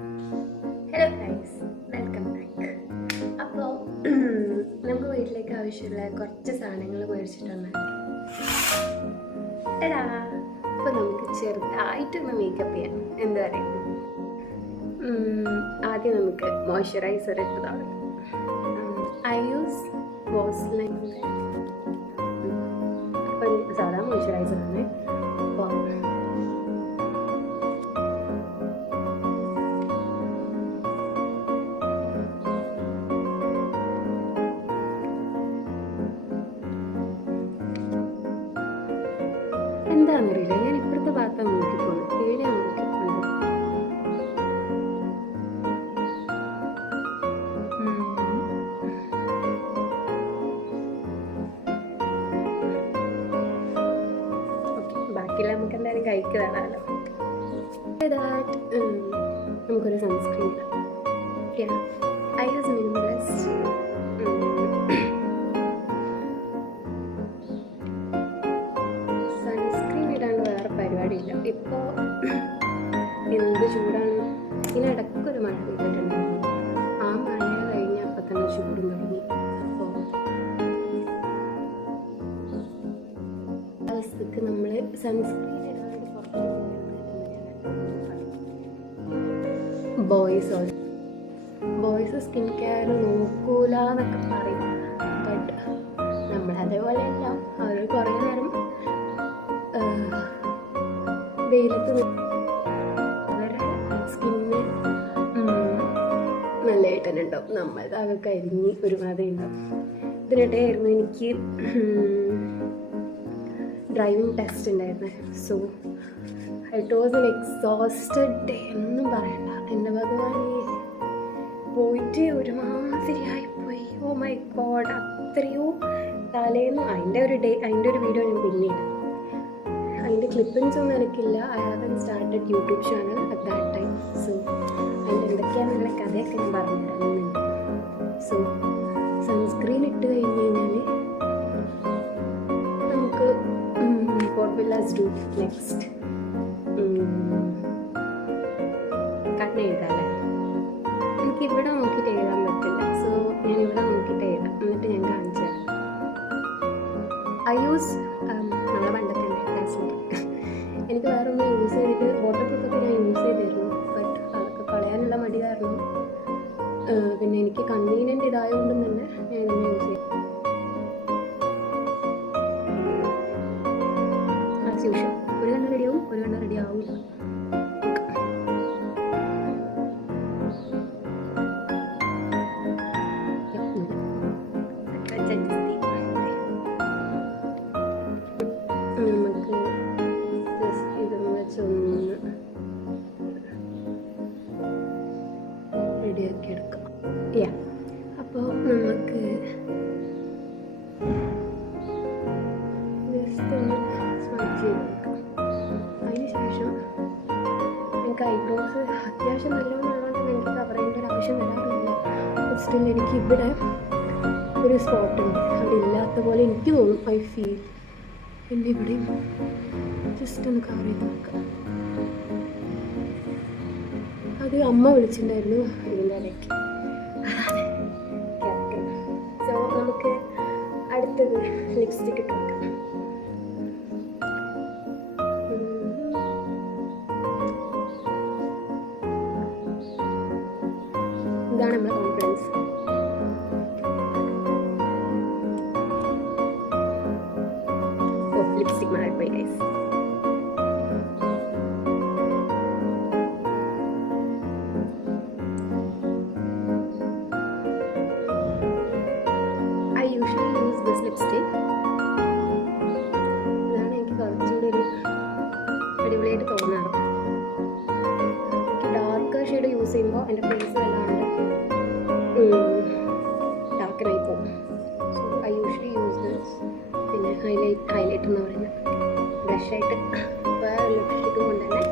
Hello guys, welcome back. അപ്പോൾ നമുക്ക് വീട്ടിലേക്ക് ആവശ്യമുള്ള കുറച്ച് സാധനങ്ങൾ മേടിച്ചിട്ടുണ്ട്. എടാ, അപ്പോൾ നമുക്ക് ചെറുതായിട്ടൊന്ന് മേക്കപ്പ് ചെയ്യാം. എന്താ പറയുക, ആദ്യം നമുക്ക് മോയ്സ്ചറൈസർ ഇട്ട് തുടങ്ങാം. I use Vaseline. അപ്പോൾ സാധാ മോയ്സ്ചറൈസറാണ്. അപ്പോൾ എന്താണെന്നറിയില്ല, ഞാൻ ഇപ്പുറത്തെ ഭാഗത്ത് നോക്കിപ്പോണ്, ഏടെയാണ് നോക്കിപ്പോണ്ട്. ഓക്കെ, ബാക്കിയുള്ള നമുക്ക് എന്തായാലും കൈക്ക് തരാമല്ലോ. നമുക്കൊരു സൺസ്ക്രീൻ ഇടാം. I use Minimalist. പരിപാടിയില്ല. ഇപ്പോൾ എന്ത് ചൂടാണ്. ഇതിനിടയ്ക്കൊരു മഴ പെയ്തിട്ടുണ്ടായിരുന്നു. ആ മഴ കഴിഞ്ഞ അപ്പം തന്നെ ചൂടും തുടങ്ങി. അപ്പോൾ അവസ്ഥക്ക് നമ്മൾ സൺസ്ക്രീൻ ഇടാണ്ട് പുറത്ത് ബോയ്സ് സ്കിൻ കെയർ നോക്കൂല എന്നൊക്കെ പറയും. ബട്ട് നമ്മളതേപോലെയല്ല. അവർ കുറേ നേരം വെയിലത്ത് അവരുടെ സ്കിന്ന് നല്ലതായിട്ട് തന്നെ ഉണ്ടാവും. നമ്മളത് ആകെ കരിഞ്ഞ് ഒരുമാതിരി ഉണ്ടാവും. ഇതിനിടെയായിരുന്നു എനിക്ക് ഡ്രൈവിംഗ് ടെസ്റ്റ് ഉണ്ടായിരുന്നത്. So it was an exhausted day ഒന്നും പറയണ്ട. എൻ്റെ ഭഗവാനെ, പോയിട്ട് ഒരുമാതിരിയായിപ്പോയി. ഓ മൈ ഗോഡ്, അത്രയോ തലേന്ന് അതിൻ്റെ ഒരു വീഡിയോ ഞാൻ പിന്നീട്. അതിൻ്റെ ക്ലിപ്പിങ്സ് ഒന്നും എനിക്കില്ല. I haven't started YouTube channel at that time. So അതിൻ്റെ എന്തൊക്കെയാണെന്നുള്ള കഥയൊക്കെ ഞാൻ പറഞ്ഞിരുന്നുണ്ട്. സോ സൺസ്ക്രീൻ ഇട്ട് കഴിഞ്ഞ് കഴിഞ്ഞാൽ നമുക്ക് what will us do next? കണ്ണെഴുതാല്ലേ? എനിക്ക് ഇവിടെ നോക്കിയിട്ട് എഴുതാൻ പറ്റില്ല. സോ ഞാൻ ഇവിടെ നോക്കിയിട്ട് എഴുതാം, എന്നിട്ട് ഞാൻ കാണിച്ചു തരാം. ഐ യൂസ് നമ്മളെ പണ്ടത്തെ എനിക്ക് വേറെ ഒന്നും യൂസ് ചെയ്തിട്ട് വാട്ടർ പ്രൂഫൊക്കെ ഞാൻ യൂസ് ചെയ്തിരുന്നു. ബട്ട് അതൊക്കെ കളയാനുള്ള മടി കാരണം പിന്നെ എനിക്ക് കൺവീനിയൻറ്റ് ഇതായതുകൊണ്ടും തന്നെ ഞാൻ ഇതന്നെ യൂസ് ചെയ്യും. ആസ് യൂഷ്വൽ ഒരു കണ്ണ് റെഡിയാവും, ഒരു കണ്ണ് റെഡി ആവില്ല. നമുക്ക് ഇതൊന്ന് വെച്ചൊന്ന് റെഡിയാക്കി എടുക്കാം. അപ്പോൾ നമുക്ക് ജസ്റ്റ് ഒന്ന് സ്മൈൽ ചെയ്ത് കൊടുക്കാം. അതിന് ശേഷം എനിക്ക് ഐബ്രോസ് അത്യാവശ്യം നല്ലോണമുള്ളതുകൊണ്ട് എനിക്ക് കവർ ചെയ്യേണ്ട ഒരു ആവശ്യം വരാറില്ല. സ്റ്റിൽ എനിക്ക് ഇവിടെ ഒരു സ്പോട്ടുണ്ട്, അവിടെ ഇല്ലാത്ത പോലെ എനിക്ക് തോന്നും. ഐ ഫീൽ പിന്നെ ഇവിടെയും ജസ്റ്റ് ഒന്ന് കവർ ചെയ്ത് നോക്കാം. അത് അമ്മ വിളിച്ചിട്ടുണ്ടായിരുന്നു ഇതിൻ്റെ ഇടയ്ക്ക്. സോ നമുക്ക് അടുത്തത് ലിപ്സ്റ്റിക്ക് ഇട്ട് നോക്കാം. ഇതാണ് നമ്മുടെ കോൺഫിഡൻസ്. ലിപ്സ്റ്റിക് മാറിപ്പോയി guys. I usually use this lipstick. ഇതാണ് എനിക്ക് കുറച്ചുകൂടി ഒരു അടിപൊളിയായിട്ട് തോന്നാറ്. എനിക്ക് ഡാർക്ക് ഷെയ്ഡ് യൂസ് ചെയ്യുമ്പോൾ എൻ്റെ ഫേസ് വല്ലാണ്ട് ഡാർക്കനായി പോകും. So I usually use this. പിന്നെ ഹൈലൈറ്റ് എന്ന് പറയുന്നത് ബ്രഷായിട്ട് വേറെ ലിപ്സ്റ്റിക്കും കൊണ്ട് തന്നെ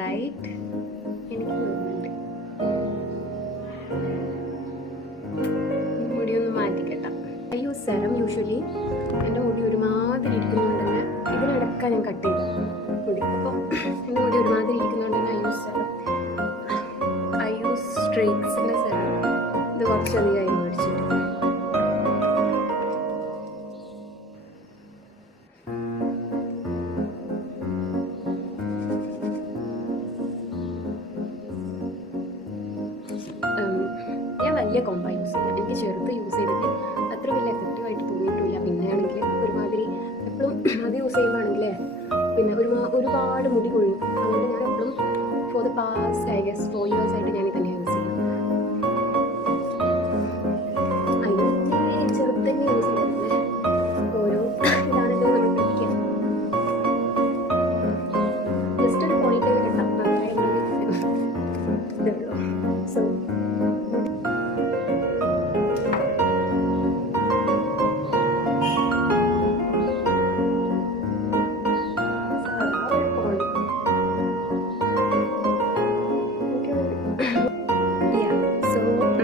റൈറ്റ്? എനിക്ക് തോന്നുന്നുണ്ട്. മുടിയൊന്ന് മാറ്റിക്കെട്ടാം. I use serum usually. എൻ്റെ മുടി ഒരുമാതിരി ഇരിക്കുന്നതുകൊണ്ട് തന്നെ ഇതിനിടയ്ക്കാണ് ഞാൻ കട്ട് ചെയ്തത് മുടി. അപ്പോൾ എൻ്റെ മുടി ഒരുമാതിരി ഇരിക്കുന്നതുകൊണ്ട് തന്നെ I use serum. I use സ്ട്രീക്സിൻ്റെ സെറം. ഇത് കുറച്ചധികമായി മേടിച്ചിട്ട്. ഞാൻ വലിയ കോമ്പ യൂസ് ചെയ്യാം. എനിക്ക് ചെറുത് യൂസ് ചെയ്തിട്ട് അത്ര വലിയ എഫക്റ്റീവായിട്ട് തോന്നിയിട്ടില്ല. പിന്നെയാണെങ്കിൽ ഒരുമാതിരി എപ്പോഴും അത് യൂസ് ചെയ്യുമ്പോഴാണെങ്കിലേ പിന്നെ ഒരുപാട് മുടി കൊഴിയും. അതുകൊണ്ട് ഞാൻ എപ്പോഴും for the past I guess 4 years ആയിട്ട് ഞാൻ തന്നെ യൂസ് ചെയ്യും. അതിന് ചെറുത് തന്നെ യൂസ് ചെയ്യുന്നത് ഓരോ ഇതാണല്ലോ നമ്മൾ പഠിക്കാം. ജസ്റ്റ് ഒരു പോയിന്റ് കിട്ടാം. ഇതുള്ളൂ. സോ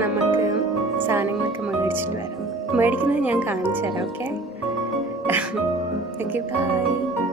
നമുക്ക് സാധനങ്ങളൊക്കെ മേടിച്ചിട്ട് വരാം. മേടിക്കുന്നത് ഞാൻ കാണിച്ചു തരാം. Okay okay, by.